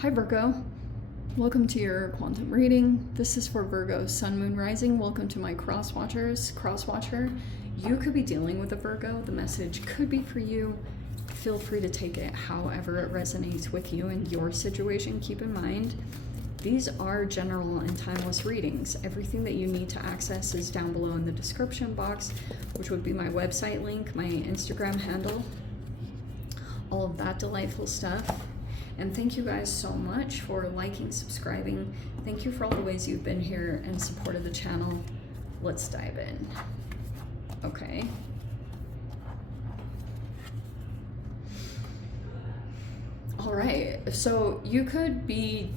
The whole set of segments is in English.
Hi Virgo, welcome to your quantum reading. This is for Virgo, Sun, Moon, Rising. Welcome to my crosswatcher. You could be dealing with a Virgo. The message could be for you. Feel free to take it however it resonates with you and your situation. Keep in mind, these are general and timeless readings. Everything that you need to access is down below in the description box, which would be my website link, my Instagram handle, all of that delightful stuff. And thank you guys so much for liking, subscribing. Thank you for all the ways you've been here and supported the channel. Let's dive in. Okay. All right, so you could be,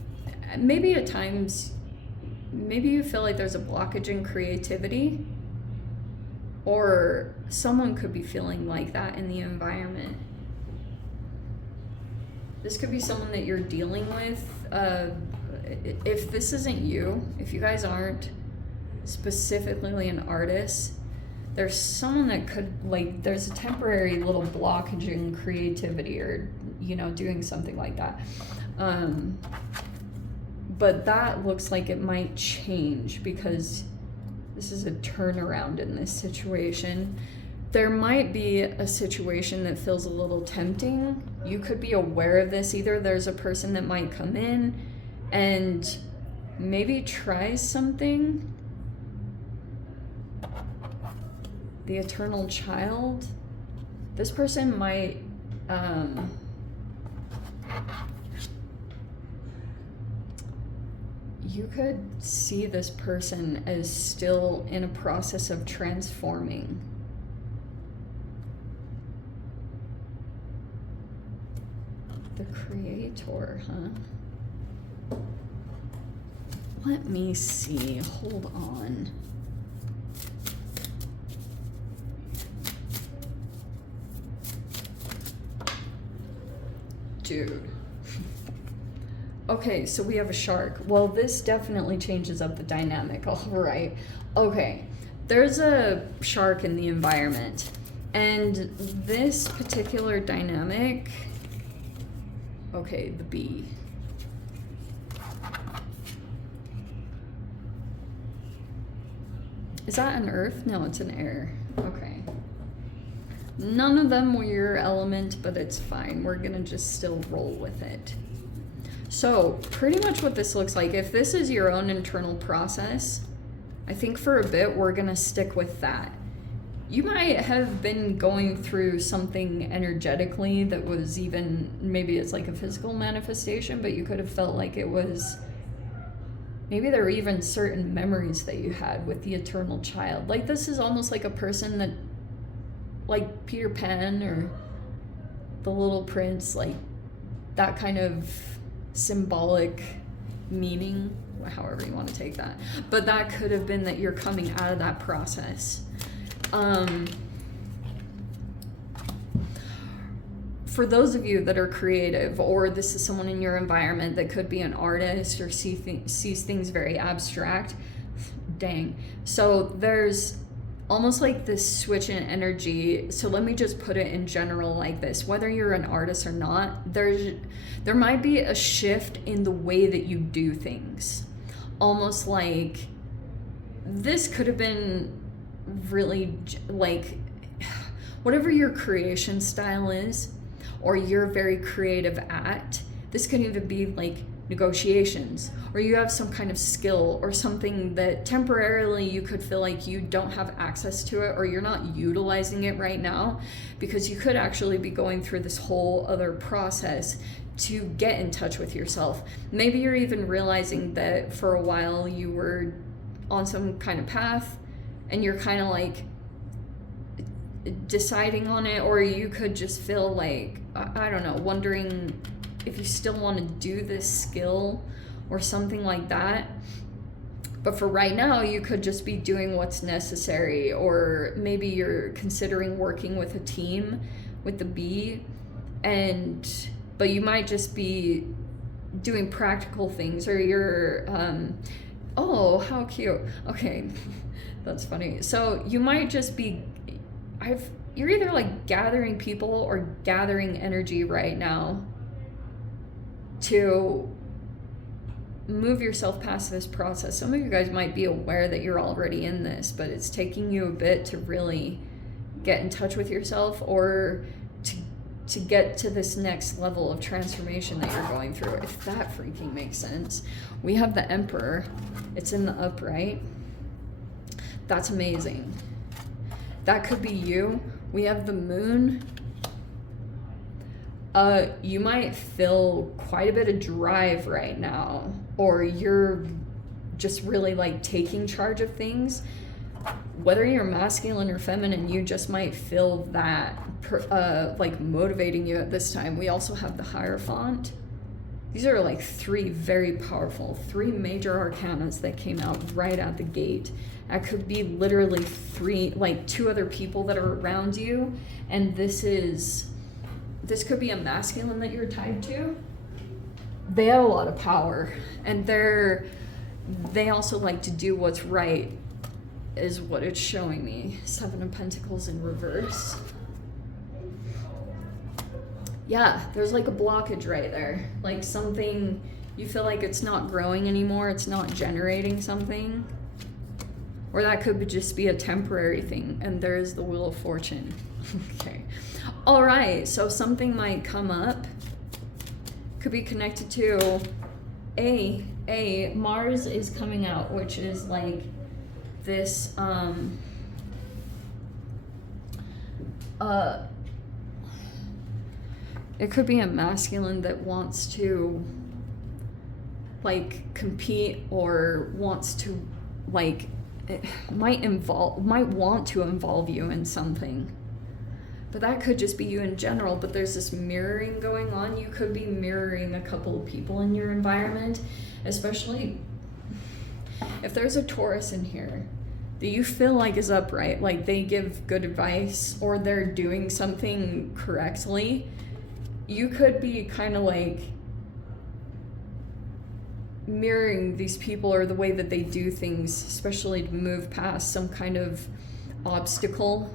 maybe at times, maybe you feel like there's a blockage in creativity, or someone could be feeling like that in the environment. This could be someone that you're dealing with. If this isn't you, if you guys aren't specifically an artist, there's someone that could, like, there's a temporary little blockage in creativity or, you know, doing something like that. But that looks like it might change because this is a turnaround in this situation. There might be a situation that feels a little tempting. You could be aware of this. Either there's a person that might come in and maybe try something. The eternal child. This person might you could see this person as still in a process of transforming. The creator, huh? Let me see. Hold on. Dude. Okay, so we have a shark. Well, this definitely changes up the dynamic. All right. Okay. There's a shark in the environment. And this particular dynamic... Okay, the bee. Is that an earth? No, it's an air. Okay. None of them were your element, but it's fine. We're gonna just still roll with it. So, pretty much what this looks like, if this is your own internal process, I think for a bit we're gonna stick with that. You might have been going through something energetically that was even, maybe it's like a physical manifestation, but you could have felt like it was, maybe there were even certain memories that you had with the eternal child. Like this is almost like a person that, like Peter Pan or the Little Prince, like that kind of symbolic meaning, however you want to take that. But that could have been that you're coming out of that process. For those of you that are creative, or this is someone in your environment that could be an artist or sees things very abstract, dang. So there's almost like this switch in energy. So let me just put it in general like this. Whether you're an artist or not, there might be a shift in the way that you do things. Almost like this could have been really like whatever your creation style is, or you're very creative at, this could even be like negotiations, or you have some kind of skill or something that temporarily you could feel like you don't have access to it, or you're not utilizing it right now, because you could actually be going through this whole other process to get in touch with yourself. Maybe you're even realizing that for a while you were on some kind of path and you're kind of like deciding on it, or you could just feel like, I don't know, wondering if you still want to do this skill or something like that. But for right now, you could just be doing what's necessary, or maybe you're considering working with a team with the bee, but you might just be doing practical things, or you're, oh, how cute. Okay. That's funny. So you might just be, you're either like gathering people or gathering energy right now to move yourself past this process. Some of you guys might be aware that you're already in this, but it's taking you a bit to really get in touch with yourself, or to get to this next level of transformation that you're going through, if that freaking makes sense. We have the Emperor. It's in the upright. That's amazing. That could be you. We have the Moon. You might feel quite a bit of drive right now, or you're just really like taking charge of things. Whether you're masculine or feminine, you just might feel that like motivating you at this time. We also have the Hierophant. These are like three very powerful, three major arcanas that came out right out the gate. That could be literally two other people that are around you, and this could be a masculine that you're tied to. They have a lot of power, and they also like to do what's right, is what it's showing me. Seven of Pentacles in reverse. Yeah, there's like a blockage right there. Like something, you feel like it's not growing anymore, it's not generating something. Or that could just be a temporary thing. And there's the Wheel of Fortune. Okay. All right, so something might come up. Could be connected to Mars is coming out, which is like this it could be a masculine that wants to like compete, or wants to like, it might want to involve you in something. But that could just be you in general. But there's this mirroring going on. You could be mirroring a couple of people in your environment, especially if there's a Taurus in here that you feel like is upright, like they give good advice or they're doing something correctly. You could be kind of like mirroring these people or the way that they do things, especially to move past some kind of obstacle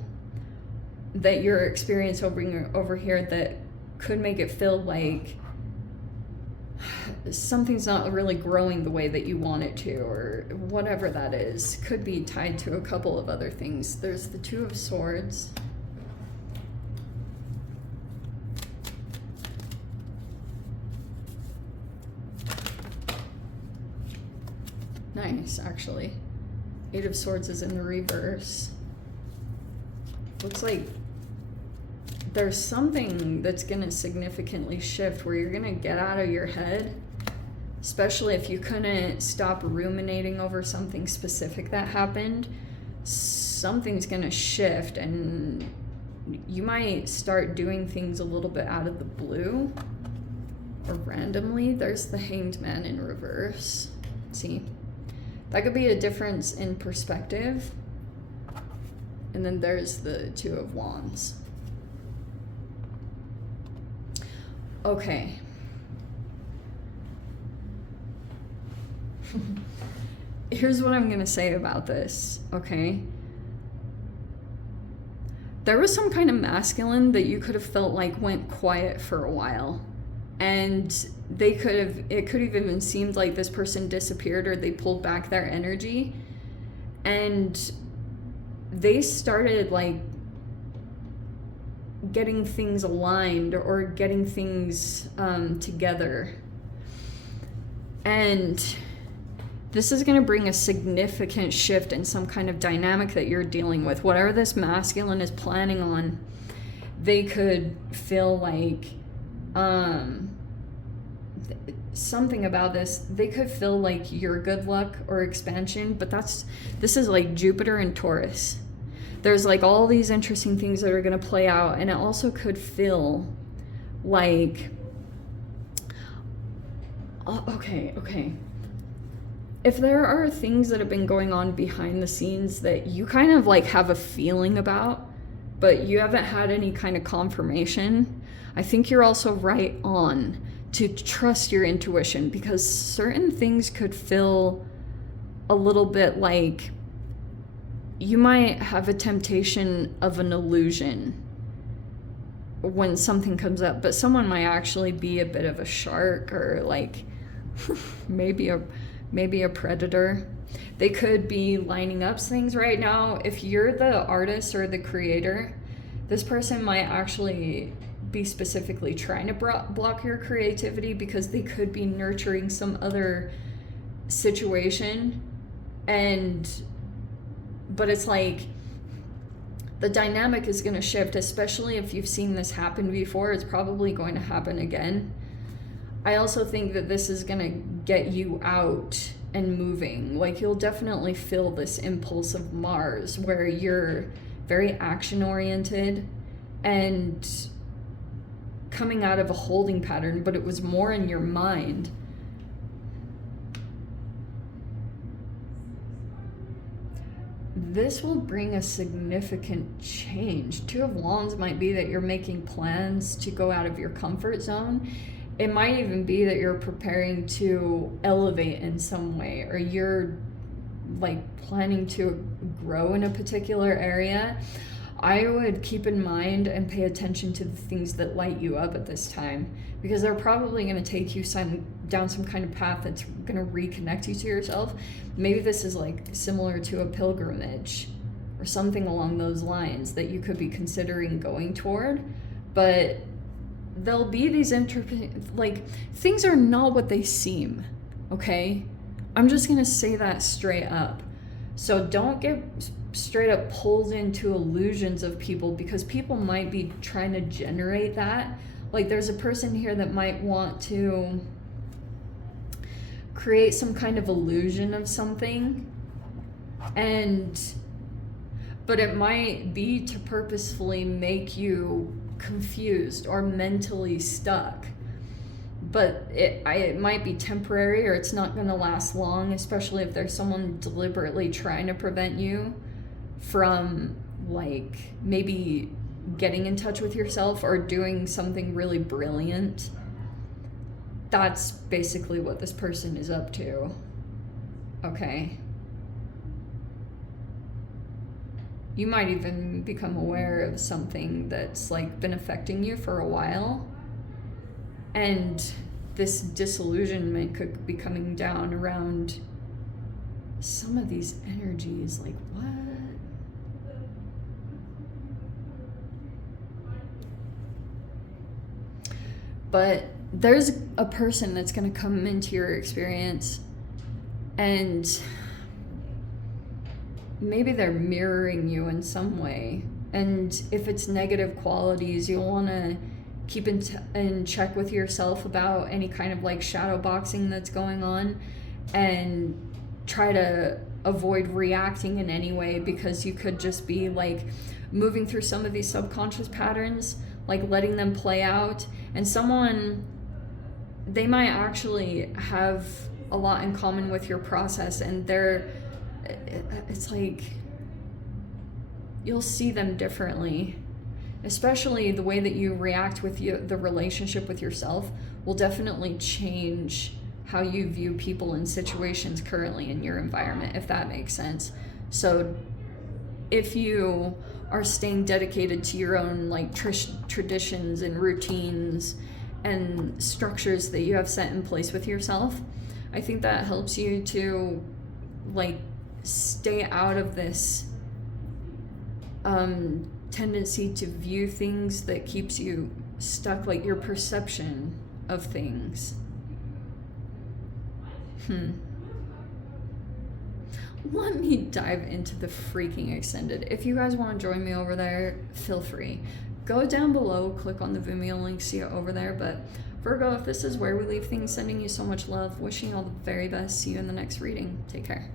that you're experiencing over here that could make it feel like something's not really growing the way that you want it to, or whatever that is. Could be tied to a couple of other things. There's the Two of Swords. Nice, actually. Eight of Swords is in the reverse. Looks like there's something that's gonna significantly shift, where you're gonna get out of your head, especially if you couldn't stop ruminating over something specific that happened. Something's gonna shift, and you might start doing things a little bit out of the blue or randomly. There's the Hanged Man in reverse. See? That could be a difference in perspective. And then there's the Two of Wands. Okay. Here's what I'm gonna say about this, okay? There was some kind of masculine that you could have felt like went quiet for a while. And it could have even seemed like this person disappeared, or they pulled back their energy. And they started like getting things aligned, or getting things together. And this is going to bring a significant shift in some kind of dynamic that you're dealing with. Whatever this masculine is planning on, they could feel like something about this. They could feel like your good luck or expansion, but this is like Jupiter and Taurus. There's like all these interesting things that are going to play out, and it also could feel like, okay. If there are things that have been going on behind the scenes that you kind of like have a feeling about, but you haven't had any kind of confirmation, I think you're also right on to trust your intuition, because certain things could feel a little bit like you might have a temptation of an illusion. when something comes up, but someone might actually be a bit of a shark, or like maybe a predator. They could be lining up things right now. If you're the artist or the creator, this person might actually be specifically trying to block your creativity, because they could be nurturing some other situation. But it's like the dynamic is going to shift, especially if you've seen this happen before. It's probably going to happen again. I also think that this is going to get you out and moving. Like, you'll definitely feel this impulse of Mars, where you're very action oriented and coming out of a holding pattern, but it was more in your mind. This will bring a significant change. Two of Wands might be that you're making plans to go out of your comfort zone. It might even be that you're preparing to elevate in some way, or you're like planning to grow in a particular area. I would keep in mind and pay attention to the things that light you up at this time, because they're probably going to take you down some kind of path that's going to reconnect you to yourself. Maybe this is like similar to a pilgrimage or something along those lines that you could be considering going toward. But there'll be these like, things are not what they seem, okay? I'm just going to say that straight up. So don't get straight up pulled into illusions of people, because people might be trying to generate that. Like, there's a person here that might want to create some kind of illusion of something, but it might be to purposefully make you confused or mentally stuck. But it might be temporary, or it's not going to last long, especially if there's someone deliberately trying to prevent you from, like, maybe getting in touch with yourself or doing something really brilliant. That's basically what this person is up to. Okay. You might even become aware of something that's like been affecting you for a while. And this disillusionment could be coming down around some of these energies. Like, what? But there's a person that's going to come into your experience, and maybe they're mirroring you in some way. And if it's negative qualities, you'll want to keep in check with yourself about any kind of like shadow boxing that's going on, and try to avoid reacting in any way, because you could just be like moving through some of these subconscious patterns, like letting them play out. And they might actually have a lot in common with your process, and it's like you'll see them differently. Especially the way that you react with the relationship with yourself will definitely change how you view people and situations currently in your environment, if that makes sense. So if you are staying dedicated to your own like traditions and routines and structures that you have set in place with yourself, I think that helps you to like stay out of this tendency to view things that keeps you stuck, like your perception of things. Let me dive into the freaking extended. If you guys want to join me over there, feel free. Go down below, click on the Vimeo link, see it over there. But Virgo, if this is where we leave things, sending you so much love, wishing you all the very best. See you in the next reading. Take care.